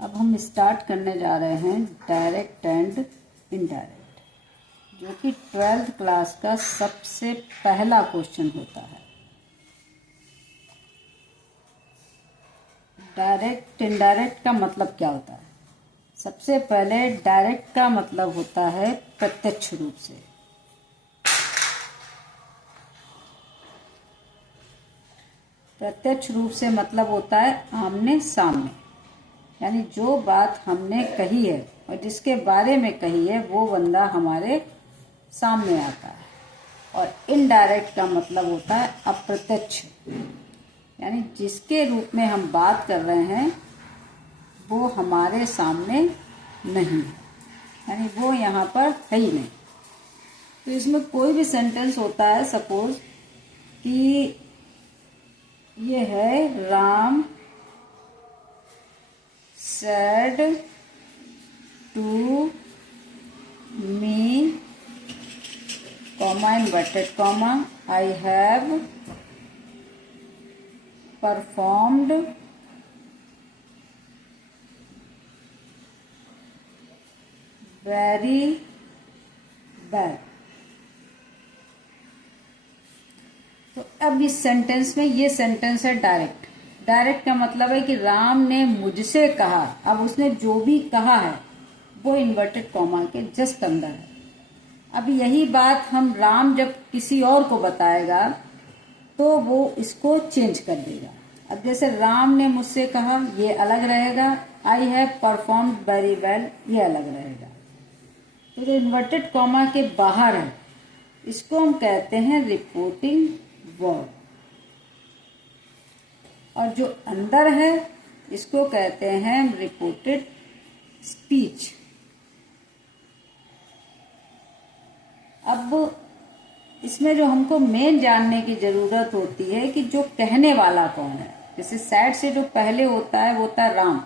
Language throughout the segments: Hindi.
अब हम स्टार्ट करने जा रहे हैं डायरेक्ट एंड इनडायरेक्ट, जो कि 12th क्लास का सबसे पहला क्वेश्चन होता है। डायरेक्ट इनडायरेक्ट का मतलब क्या होता है? सबसे पहले डायरेक्ट का मतलब होता है प्रत्यक्ष रूप से। प्रत्यक्ष रूप से मतलब होता है आमने सामने, यानी जो बात हमने कही है और जिसके बारे में कही है वो बंदा हमारे सामने आता है। और इनडायरेक्ट का मतलब होता है अप्रत्यक्ष, यानी जिसके रूप में हम बात कर रहे हैं वो हमारे सामने नहीं है, यानी वो यहाँ पर है ही नहीं। तो इसमें कोई भी सेंटेंस होता है, सपोज कि ये है Ram said to me, comma inverted comma, I have performed very well। तो अब इस सेंटेंस में ये सेंटेंस है डायरेक्ट। डायरेक्ट का मतलब है कि राम ने मुझसे कहा। अब उसने जो भी कहा है वो इन्वर्टेड कॉमा के जस्ट अंदर है। अब यही बात हम राम जब किसी और को बताएगा तो वो इसको चेंज कर देगा। अब जैसे राम ने मुझसे कहा, ये अलग रहेगा। आई हैव परफॉर्म्ड वेरी वेल, ये अलग रहेगा। तो जो इन्वर्टेड कॉमा के बाहर है इसको हम कहते हैं रिपोर्टिंग वर्ड, और जो अंदर है इसको कहते हैं रिपोर्टेड स्पीच। अब इसमें जो हमको मेन जानने की जरूरत होती है कि जो कहने वाला कौन है। जैसे सैड से जो पहले होता है वो होता है राम।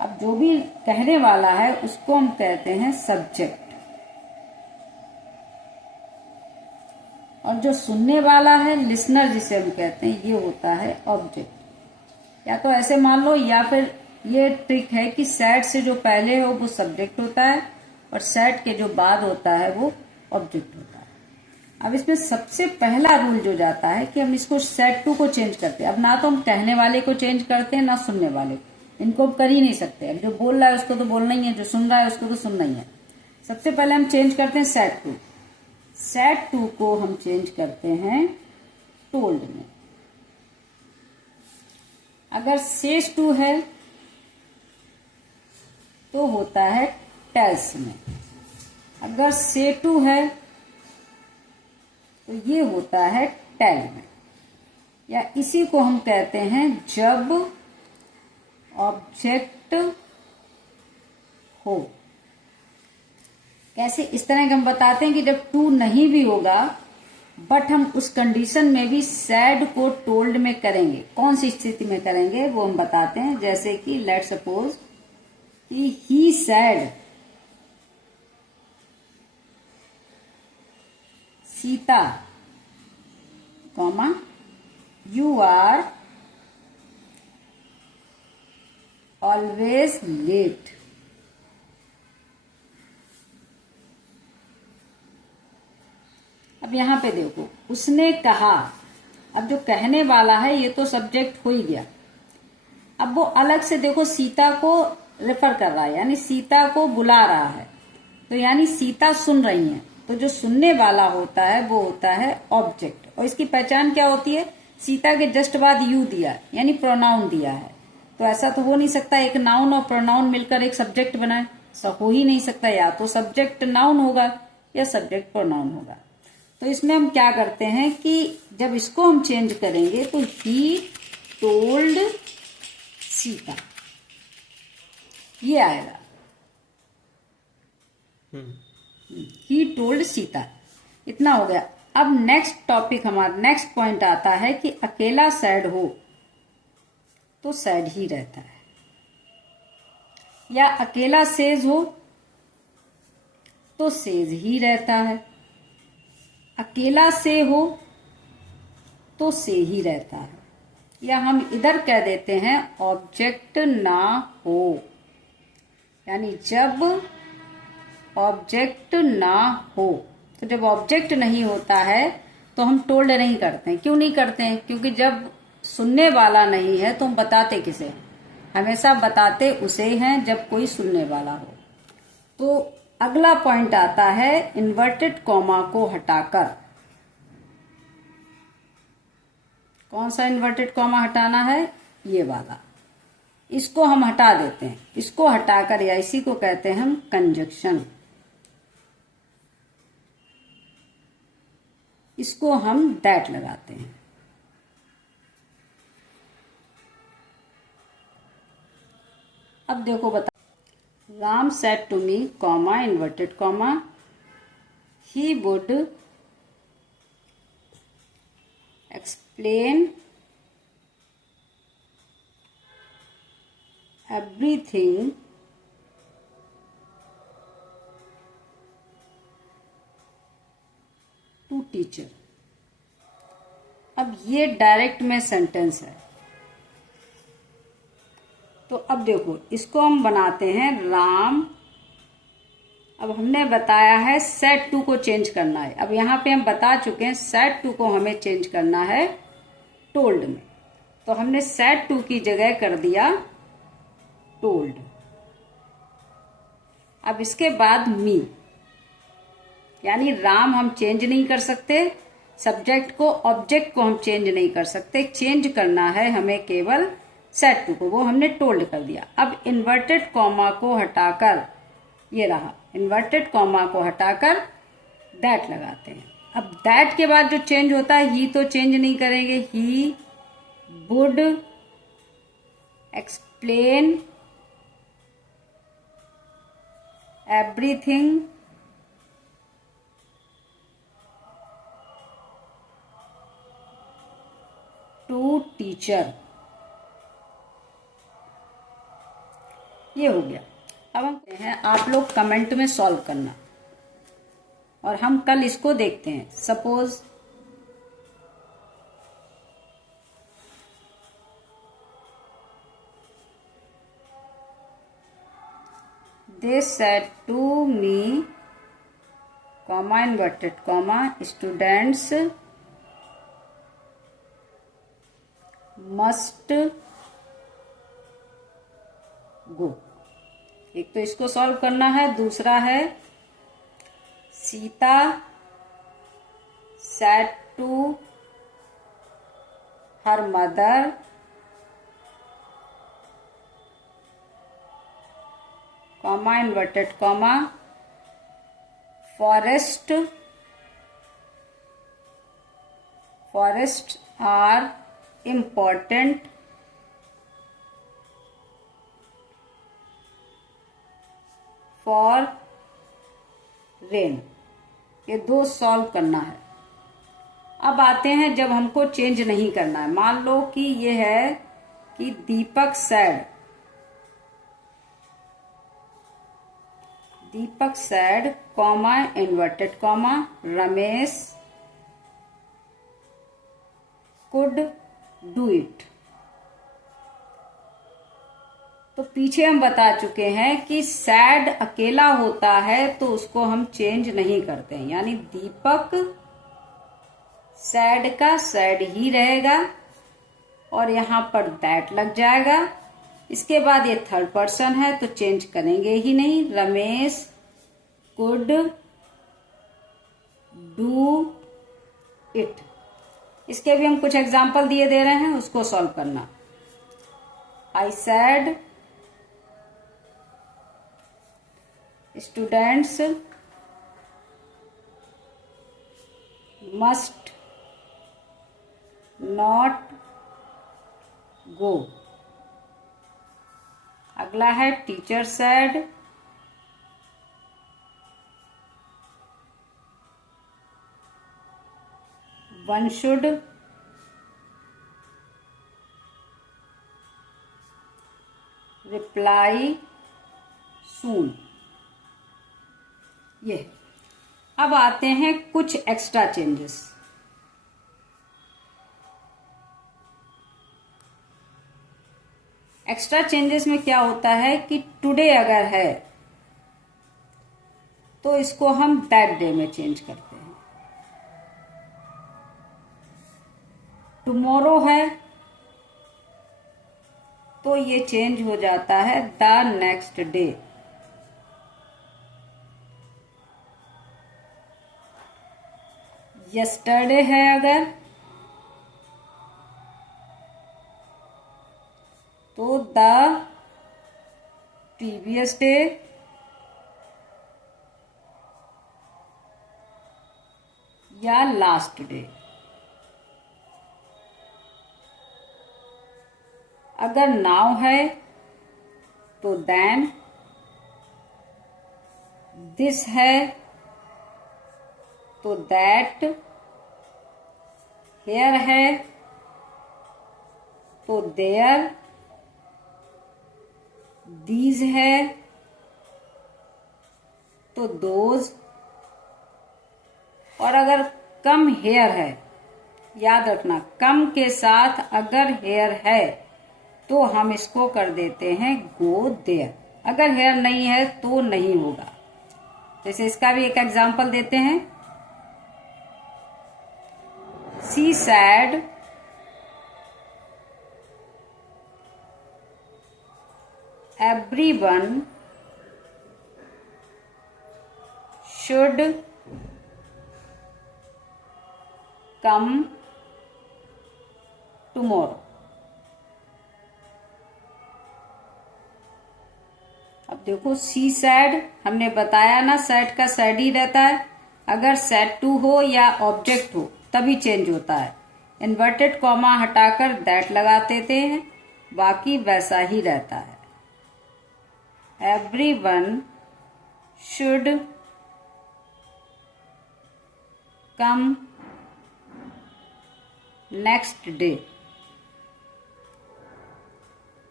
अब जो भी कहने वाला है उसको हम कहते हैं सब्जेक्ट, और जो सुनने वाला है लिसनर जिसे हम कहते हैं ये होता है ऑब्जेक्ट। या तो ऐसे मान लो, या फिर ये ट्रिक है कि सैड से जो पहले हो वो सब्जेक्ट होता है और सैड के जो बाद होता है वो ऑब्जेक्ट होता है। अब इसमें सबसे पहला रूल जो जाता है कि हम इसको सैड टू को चेंज करते हैं। अब ना तो हम कहने वाले को चेंज करते हैं ना सुनने वाले को, इनको कर ही नहीं सकते। अब जो बोल रहा है उसको तो बोलना ही है, जो सुन रहा है उसको तो सुनना ही है। सबसे पहले हम चेंज करते हैं सैड टू। सैड टू को हम चेंज करते हैं टोल्ड में। अगर सेज टू है तो होता है टेल्स में। अगर से टू है तो ये होता है टेल में। या इसी को हम कहते हैं जब ऑब्जेक्ट हो। कैसे? इस तरह के हम बताते हैं कि जब टू नहीं भी होगा बट हम उस कंडीशन में भी सैड को टोल्ड में करेंगे। कौन सी स्थिति में करेंगे वो हम बताते हैं। जैसे कि लेट सपोज कि he said Sita, comma you are always late. अब यहां पे देखो, उसने कहा। अब जो कहने वाला है ये तो सब्जेक्ट हो ही गया। अब वो अलग से देखो सीता को रेफर कर रहा है, यानी सीता को बुला रहा है, तो यानी सीता सुन रही है। तो जो सुनने वाला होता है वो होता है ऑब्जेक्ट। और इसकी पहचान क्या होती है? सीता के जस्ट बाद यू दिया, यानी प्रोनाउन दिया है। तो ऐसा तो हो नहीं सकता एक नाउन और प्रोनाउन मिलकर एक सब्जेक्ट बनाए, ऐसा हो ही नहीं सकता। या तो सब्जेक्ट नाउन होगा या सब्जेक्ट प्रोनाउन होगा। तो इसमें हम क्या करते हैं कि जब इसको हम चेंज करेंगे तो ही टोल्ड सीता, ये आएगा। ही टोल्ड सीता, इतना हो गया। अब नेक्स्ट टॉपिक हमारा, नेक्स्ट पॉइंट आता है कि अकेला सैड हो तो सैड ही रहता है, या अकेला सेज हो तो सेज ही रहता है, अकेला से हो तो से ही रहता है। या हम इधर कह देते हैं ऑब्जेक्ट ना हो यानी जब ऑब्जेक्ट ना हो। तो जब ऑब्जेक्ट नहीं होता है तो हम टोल्ड नहीं करते हैं। क्यों नहीं करते हैं? क्योंकि जब सुनने वाला नहीं है तो हम बताते किसे? हमेशा बताते उसे हैं जब कोई सुनने वाला हो। तो अगला पॉइंट आता है इन्वर्टेड कॉमा को हटाकर। कौन सा इन्वर्टेड कॉमा हटाना है? ये वाला। इसको हम हटा देते हैं। इसको हटाकर या इसी को कहते हैं हम कंजक्शन। इसको हम दैट लगाते हैं। अब देखो बता, Ram said to me comma inverted comma he would explain everything to teacher. अब ये डायरेक्ट में सेंटेंस है। तो अब देखो इसको हम बनाते हैं राम। अब हमने बताया है सेड टू को चेंज करना है। अब यहां पे हम बता चुके हैं सेड टू को हमें चेंज करना है टोल्ड में। तो हमने सेड टू की जगह कर दिया टोल्ड। अब इसके बाद मी, यानी राम हम चेंज नहीं कर सकते, सब्जेक्ट को ऑब्जेक्ट को हम चेंज नहीं कर सकते। चेंज करना है हमें केवल सेड टू को, वो हमने टोल्ड कर दिया। अब इन्वर्टेड कॉमा को हटाकर, ये रहा इन्वर्टेड कॉमा को हटाकर दैट लगाते हैं। अब दैट के बाद जो चेंज होता है ही तो चेंज नहीं करेंगे। He would explain everything to teacher. ये हो गया। अब हम कहते हैं आप लोग कमेंट में सॉल्व करना और हम कल इसको देखते हैं। Suppose they said to me comma inverted comma students must go. एक तो इसको सॉल्व करना है, दूसरा है Sita said to her mother comma inverted comma forests are important for rain. ये दो सॉल्व करना है। अब आते हैं जब हमको चेंज नहीं करना है। मान लो कि ये है कि Deepak said comma inverted comma Ramesh could do it. तो पीछे हम बता चुके हैं कि सैड अकेला होता है तो उसको हम चेंज नहीं करते हैं, यानी दीपक सैड का सैड ही रहेगा और यहां पर दैट लग जाएगा। इसके बाद ये थर्ड पर्सन है तो चेंज करेंगे ही नहीं। Ramesh could do it. इसके भी हम कुछ एग्जाम्पल दे रहे हैं, उसको सॉल्व करना। I said students must not go. अगला है teacher said one should reply soon. ये अब आते हैं कुछ एक्स्ट्रा चेंजेस। एक्स्ट्रा चेंजेस में क्या होता है कि टुडे अगर है तो इसको हम दैट डे में चेंज करते हैं। टुमारो है तो ये चेंज हो जाता है द नेक्स्ट डे। यस्टरडे है अगर तो द प्रीवियस डे। या लास्ट डे। अगर नाउ है तो देन। दिस है तो दैट। हेयर है तो देयर। दीज है तो दोज। और अगर कम हेयर है, याद रखना कम के साथ अगर हेयर है तो हम इसको कर देते हैं गो देयर। अगर हेयर नहीं है तो नहीं होगा। जैसे इसका भी एक एग्जांपल देते हैं। She said everyone should come tomorrow। अब देखो सी सैड, हमने बताया ना सैड का सैड ही रहता है। अगर सैड टू हो या ऑब्जेक्ट हो तभी चेंज होता है। इन्वर्टेड कॉमा हटाकर दैट लगा देते हैं, बाकी वैसा ही रहता है। Everyone should come next day।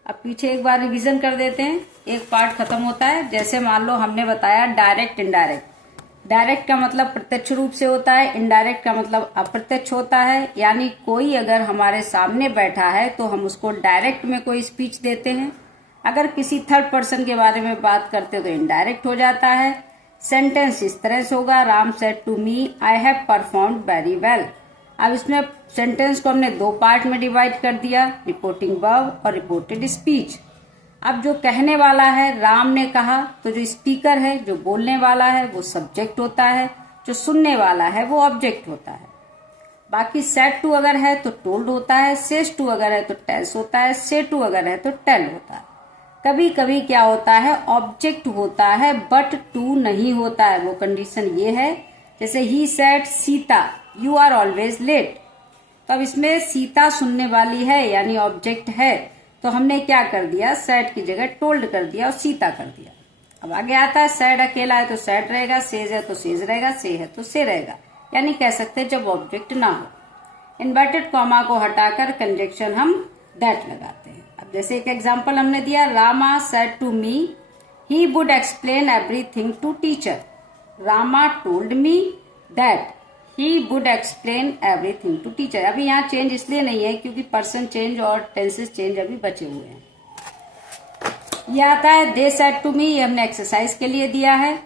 अब पीछे एक बार रिवीजन कर देते हैं, एक पार्ट खत्म होता है। जैसे मान लो हमने बताया डायरेक्ट इनडायरेक्ट। डायरेक्ट का मतलब प्रत्यक्ष रूप से होता है, इनडायरेक्ट का मतलब अप्रत्यक्ष होता है। यानी कोई अगर हमारे सामने बैठा है तो हम उसको डायरेक्ट में कोई स्पीच देते हैं। अगर किसी थर्ड पर्सन के बारे में बात करते हो तो इनडायरेक्ट हो जाता है। सेंटेंस इस तरह से होगा, Ram said to me I have performed very well. अब इसमें सेंटेंस को हमने दो पार्ट में डिवाइड कर दिया, रिपोर्टिंग वर्ब और रिपोर्टेड स्पीच। अब जो कहने वाला है राम ने कहा, तो जो स्पीकर है जो बोलने वाला है वो सब्जेक्ट होता है, जो सुनने वाला है वो ऑब्जेक्ट होता है। बाकी सेड टू अगर है तो टोल्ड होता है, सेज टू अगर है तो टेल्स होता है, से टू अगर है तो टेल होता है। कभी कभी क्या होता है ऑब्जेक्ट होता है बट टू नहीं होता है। वो कंडीशन ये है, जैसे he said Sita you are always late. तो अब इसमें सीता सुनने वाली है यानी ऑब्जेक्ट है, तो हमने क्या कर दिया सेड की जगह टोल्ड कर दिया और सीता कर दिया। अब आगे आता है सेड अकेला है तो सेड रहेगा, सेज है तो सेज रहेगा, से है तो से रहेगा। यानी कह सकते हैं जब ऑब्जेक्ट ना हो। इन्वर्टेड कॉमा को हटाकर कंजक्शन हम दैट लगाते हैं। अब जैसे एक एग्जांपल हमने दिया, Rama said to me he would explain everything to teacher. Rama told me that he would explain everything to teacher. अभी यहाँ चेंज इसलिए नहीं है क्योंकि पर्सन चेंज और टेंसेस चेंज अभी बचे हुए हैं। ये आता है दे सेड टू मी, ये हमने एक्सरसाइज के लिए दिया है।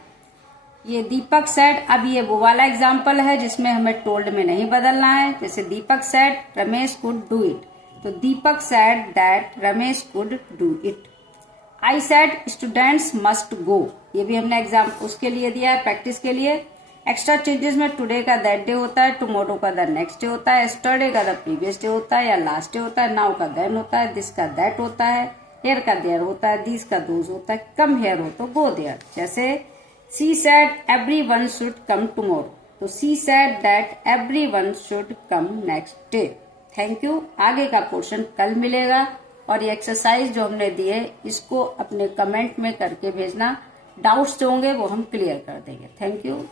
ये दीपक सेड, अब ये वो वाला एग्जाम्पल है जिसमें हमें टोल्ड में नहीं बदलना है। जैसे Deepak said Ramesh could do it, तो Deepak said that Ramesh could do it. I said students must go, ये भी हमने एग्जाम उसके लिए दिया है, प्रैक्टिस के लिए। एक्स्ट्रा चेंजेस में टुडे का दैट डे होता है, टुमारो का द नेक्स्ट डे होता है, यस्टरडे का द प्रीवियस डे होता है या लास्ट डे होता है, नाउ का देन होता है, दिस का दैट होता है, हेयर का देयर होता है, दीज का दोज होता है, कम हेयर हो तो गो देयर। जैसे she said everyone should come tomorrow, तो she said that everyone should come next day. Thank you. आगे का पोर्शन कल मिलेगा और ये एक्सरसाइज जो हमने दिए इसको अपने कमेंट में करके भेजना। डाउट्स जो होंगे वो हम क्लियर कर देंगे। Thank you.